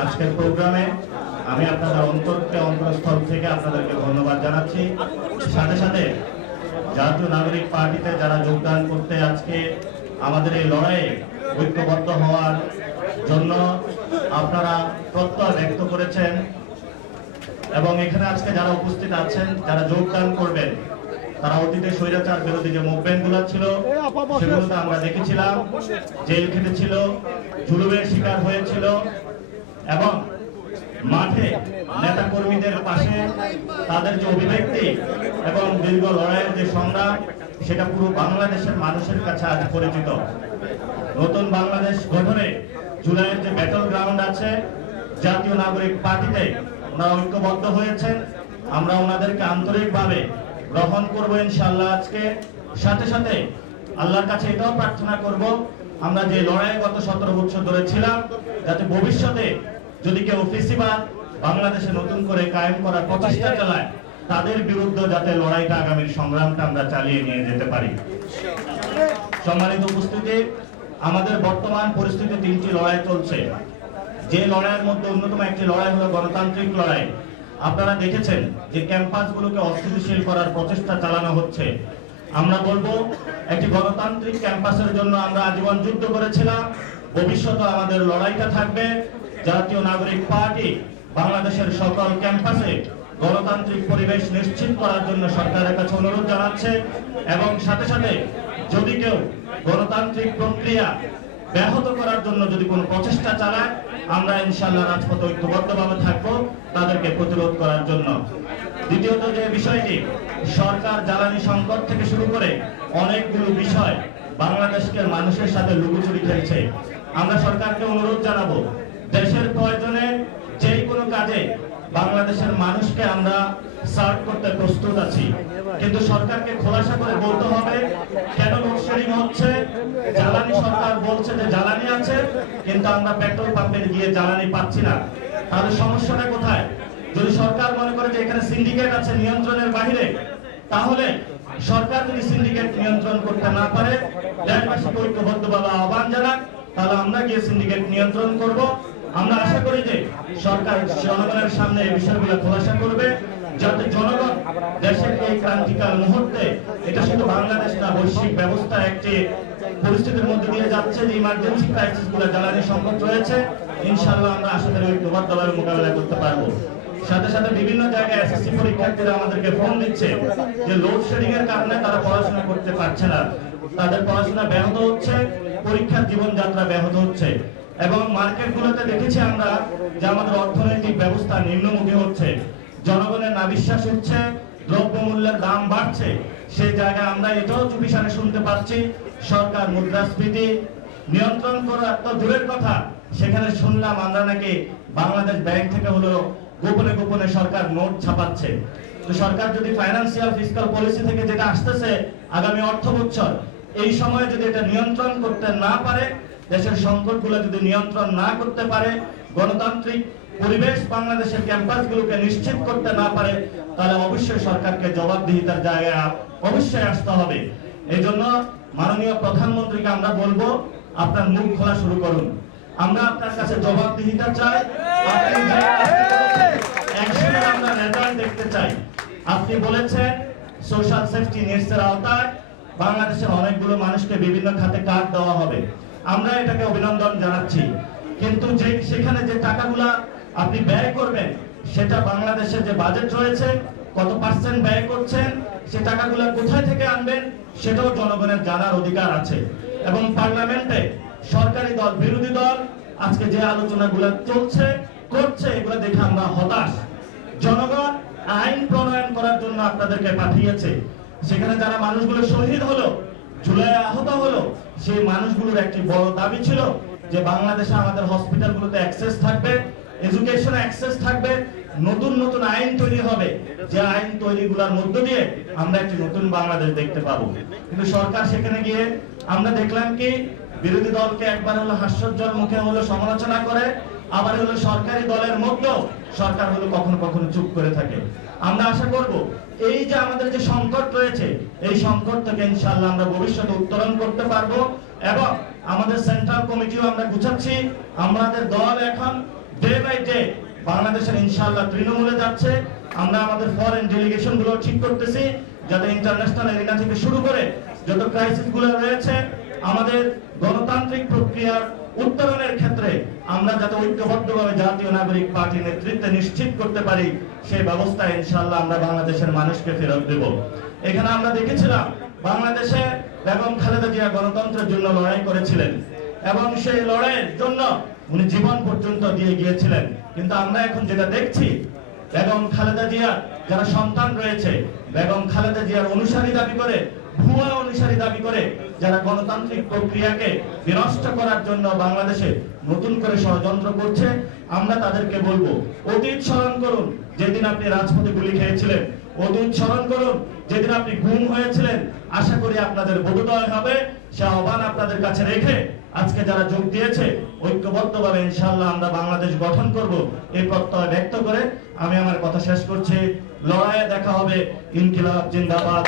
আজকের প্রোগ্রামে আমি আপনাদের অন্তরস্থল থেকে আপনাদেরকে ধন্যবাদ জানাচ্ছি। সাথে সাথে জাতীয় নাগরিক পার্টিতে যারা যোগদান করতে আজকে আমাদের এই লড়াইয়ে ঐক্যবদ্ধ হওয়ার জন্য আপনারা প্রত্যয় ব্যক্ত করেছেন এবং এখানে আজকে যারা উপস্থিত আছেন, যারা যোগদান করবেন, তারা অতীতে স্বৈরাচার বিরোধী যে মুভমেন্টগুলো ছিল সেগুলোতে আমরা দেখেছিলাম, জেল খেটেছিল, জুলুমের শিকার হয়েছিল এবং মাঠে নেতা কর্মীদের পাশে তাদের যে অভিব্যক্তি এবং দীর্ঘ লড়াইয়ের যে সংগ্রাম, সেটা পুরো বাংলাদেশের মানুষের কাছে আজ পরিচিত। নতুন বাংলাদেশ গঠনে জুলাইয়ের যে ব্যাটল গ্রাউন্ড আছে, জাতীয় নাগরিক পার্টিতে ওনারা ঐক্যবদ্ধ হয়েছেন। আমরা ওনাদেরকে আন্তরিকভাবে গ্রহণ করবো ইনশাআল্লাহ আজকে। সাথে সাথে আল্লাহর কাছে এটাও প্রার্থনা করব, আমরা যে লড়াই গত 17 বছর ধরে ছিলাম, যাতে ভবিষ্যতে যদি কেউ ফেসিবাদ বাংলাদেশে নতুন করে কায়েম করার প্রচেষ্টা চালায়, তাদের বিরুদ্ধে যাতে লড়াইটা, আগামীর সংগ্রামটা আমরা চালিয়ে নিয়ে যেতে পারি। সম্মানিত উপস্থিতি, আমাদের বর্তমান পরিস্থিতি 3টি লড়াই চলছে। যে লড়াইয়ের মধ্যে অন্যতম একটি লড়াই হলো গণতান্ত্রিক লড়াই। আপনারা দেখেছেন যে ক্যাম্পাসগুলোকে অস্থিতিশীল করার প্রচেষ্টা চালানো হচ্ছে। আমরা বলবো, একটি গণতান্ত্রিক ক্যাম্পাসের জন্য আমরা আজীবন যুদ্ধ করেছিলাম, ভবিষ্যতে আমাদের লড়াইটা থাকবে। জাতীয় নাগরিক পার্টি বাংলাদেশের সকল ক্যাম্পাসে গণতান্ত্রিক পরিবেশ নিশ্চিত করার জন্য সরকারের কাছে অনুরোধ জানাচ্ছে এবং সাথে সাথে যদি কেউ গণতান্ত্রিক প্রক্রিয়া ব্যাহত করার জন্য যদি কোনো প্রচেষ্টা চালায়, আমরা ইনশাআল্লাহ রাজপথে ঐক্যবদ্ধভাবে থাকবো তাদেরকে প্রতিরোধ করার জন্য। দ্বিতীয়ত যে বিষয়টি, সরকার জ্বালানি সংকট থেকে শুরু করে অনেকগুলো বিষয় বাংলাদেশকে মানুষের সাথে লুকোচুরি খেলছে। আমরা সরকারকে অনুরোধ জানাবো, দেশের প্রয়োজনে যে কোনো কাজে বাংলাদেশের মানুষকে আমরা সার্ভ করতে প্রস্তুত আছি, কিন্তু সরকারকে খোলাসা করে বলতে হবে কেন লোডশেডিং হচ্ছে। জ্বালানি সরকার বলছে যে জ্বালানি আছে, কিন্তু আমরা পেট্রোল পাম্পে গিয়ে জ্বালানি পাচ্ছি না। তাহলে সমস্যাটা কোথায়? যদি সরকার মনে করে যে এখানে সিন্ডিকেট আছে নিয়ন্ত্রণের বাইরে, তাহলে সরকার যদি সিন্ডিকেট নিয়ন্ত্রণ করতে না পারে, দেশবাসীকে ঐক্যবদ্ধভাবে আহ্বান জানাক, তাহলে আমরা গিয়ে সিন্ডিকেট নিয়ন্ত্রণ করব। আমরা আশা করি যে সরকার জনগণের সামনে এই বিষয়গুলো খোলাসা করবে, যাতে জনগণ দেশের এই ক্রান্তিকাল মুহূর্তে, এটা শুধু বাংলাদেশ না, বৈশ্বিক ব্যবস্থা একটি পরিস্থিতির মধ্যে দিয়ে যাচ্ছে, যে ইমার্জেন্সি ক্রাইসিস গুলো, জ্বালানি সংকট রয়েছে, ইনশাআল্লাহ আমরা আশা করি ঐক্যবদ্ধভাবে মোকাবেলা করতে পারবো। সাথে সাথে বিভিন্ন জায়গায় এসএসসি পরীক্ষার্থীরা আমাদেরকে ফোন দিচ্ছে যে লোডশেডিং এর কারণে তারা পড়াশোনা করতে পারছে না, তাদের পড়াশোনা ব্যাহত হচ্ছে, পরীক্ষার জীবনযাত্রা ব্যাহত হচ্ছে এবং মার্কেটগুলোতে দেখেছি আমরা যে আমাদের অর্থনৈতিক ব্যবস্থা নিম্নমুখী হচ্ছে, জনগণের নাবিশ্বাস হচ্ছে, দ্রব্যমূল্যের দাম বাড়ছে। সেই জায়গায় আমরা এটাও চুপিসারে শুনতে পাচ্ছি সরকার মুদ্রাস্ফীতি নিয়ন্ত্রণ করা তো দূরের কথা, সেখানে শুনলাম আমরা নাকি বাংলাদেশ ব্যাংক থেকে হলো গোপনে গোপনে সরকার নোট ছাপাচ্ছে। তো সরকার যদি ফাইন্যান্সিয়াল ফিসক্যাল পলিসি থেকে যেটা আসতেছে আগামী অর্থ বছর, এই সময়ে যদি এটা নিয়ন্ত্রণ করতে না পারে, দেশের সংকটগুলো যদি নিয়ন্ত্রণ না করতে পারে, গণতান্ত্রিক পরিবেশ বাংলাদেশের ক্যাম্পাসগুলোকে নিশ্চিত করতে না পারে, তাহলে অবশ্যই সরকারকে জবাবদিহিতার জায়গায় অবশ্যই আসতে হবে। এই জন্য মাননীয় প্রধানমন্ত্রীকে আমরা বলবো, আপনার মুখ খোলা শুরু করুন। আমরা আপনার কাছে জবাবদিহিতা চাই, আপনি আমরা রেজাল্ট দেখতে চাই। আপনি বলেছেন সোশ্যাল সেফটি নেটস এর আওতায় বাংলাদেশের অনেকগুলো মানুষকে বিভিন্ন খাতে কার্ড দেওয়া হবে, আমরা এটাকে অভিনন্দন জানাচ্ছি, কিন্তু যে সেখানে যে টাকাগুলা আপনি ব্যয় করবেন, সেটা বাংলাদেশের যে বাজেট রয়েছে কত পার্সেন্ট ব্যয় করছেন, সে টাকাগুলা কোথায় থেকে আনবেন, সেটাও জনগণের জানার অধিকার আছে। এবং পার্লামেন্টে সরকারি দল বিরোধী দল আজকে যে আলোচনাগুলো চলছে করছে, এগুলো দেখে আমরা হতাশ। জনগণ আইন প্রণয়ন করার জন্য আপনাদেরকে পাঠিয়েছে, সেখানে যারা মানুষগুলো শহীদ হলো, জুলাই আহত হলো, সেই মানুষগুলোর একটি বড় দাবি ছিল যে বাংলাদেশে আমাদের হসপিটালগুলোতে অ্যাক্সেস থাকবে, এডুকেশন অ্যাক্সেস থাকবে, নতুন নতুন আইন তৈরি হবে, যে আইন তৈরিগুলোর মধ্য দিয়ে আমরা একটি নতুন বাংলাদেশ দেখতে পাবো। কিন্তু সরকার সেখানে গিয়ে আমরা দেখলাম কি, বিরোধী দলকে একবার হলো হাস্যোজ্জ্বল মুখে হলো সমালোচনা করে, আবার হলো সরকারি দলের মধ্যেও সরকার হলো কখনো কখনো চুপ করে থাকে। আমরা আশা করব এই যে আমাদের যে সংকট রয়েছে, এই সংকট থেকে ইনশাআল্লাহ আমরা ভবিষ্যতে উত্তরণ করতে পারবো এবং আমাদের সেন্ট্রাল কমিটিও আমরা গুছাচ্ছি। আমাদের দল এখন ডে বাই ডে বাংলাদেশের ইনশাআল্লাহ তৃণমূলে যাচ্ছে। আমরা আমাদের ফরেন ডেলিগেশন গুলো ঠিক করতেছি, যাতে ইন্টারন্যাশনাল এরিনা থেকে শুরু করে যত ক্রাইসিস গুলো রয়েছে আমাদের গণতান্ত্রিক প্রক্রিয়ার উত্তরণের ক্ষেত্রে আমরা যাতে ঐক্যবদ্ধভাবে জাতীয় নাগরিক পার্টি নেতৃত্বে নিশ্চিত করতে পারি, সেই ব্যবস্থা ইনশাআল্লাহ আমরা বাংলাদেশের মানুষকে ফেরত দেব। এখানে আমরা দেখেছিলাম বাংলাদেশে বেগম খালেদা জিয়া গণতন্ত্রের জন্য লড়াই করেছিলেন এবং সেই লড়াইয়ের জন্য উনি জীবন পর্যন্ত দিয়ে গিয়েছিলেন। কিন্তু আমরা এখন যেটা দেখছি, বেগম খালেদা জিয়ার যারা সন্তান রয়েছে, বেগম খালেদা জিয়ার অনুসারী দাবি করে, ভুয়া অনুসারী দাবি করে যারা গণতান্ত্রিক প্রক্রিয়াকে বিনষ্ট করার জন্য বাংলাদেশে নতুন করে ষড়যন্ত্র করছে, আমরা তাদেরকে বলবো, অতীত স্মরণ করুন যেদিন আপনি রাজপথে গুলি খেয়েছিলেন, অতীত স্মরণ করুন যেদিন আপনি গুম হয়েছিলেন। আশা করি আপনাদের বোধোদয় হবে। সে আহ্বান আপনাদের কাছে রেখে আজকে যারা যোগ দিয়েছে, ঐক্যবদ্ধভাবে ইনশাআল্লাহ আমরা বাংলাদেশ গঠন করব এই প্রত্যয় ব্যক্ত করে আমি আমার কথা শেষ করছি। লড়াইয়ে দেখা হবে। ইনকিলাব জিন্দাবাদ।